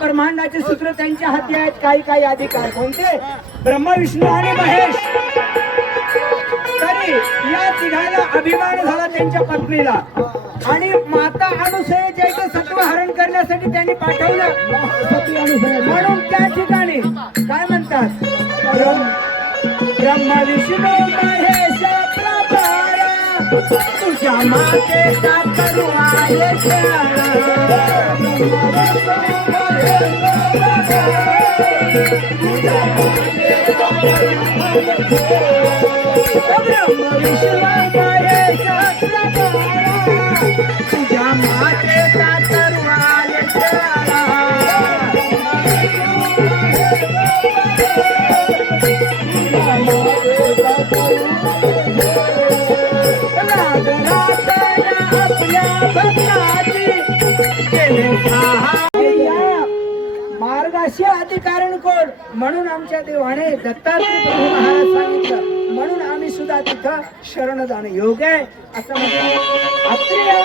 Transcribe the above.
ब्रह्मांडाचे सूत्र त्यांच्या हाती आहेत. काही काही अधिकार कोणते? ब्रह्मा विष्णू आणि महेश. तरी या तिघाला अभिमान झाला त्यांच्या पत्नीला आणि माता अनुसूयेचे सत्व हरण करण्यासाठी त्यांनी पाठवलं. म्हणून त्या ठिकाणी काय म्हणतात? ब्रह्मा विष्णू महेश प्रभारा तुझ्या मातेचा करू आहे ब्रह्म विष्णू महेश तुझ्या मातेचा करू आहे मार्गाशी अधिकारण कोण? म्हणून आमच्या देवाने दत्तात्रय प्रभू महाराज सांगितलं. म्हणून आम्ही सुद्धा तिथं शरण जाणं योग्य आहे असं म्हणतात.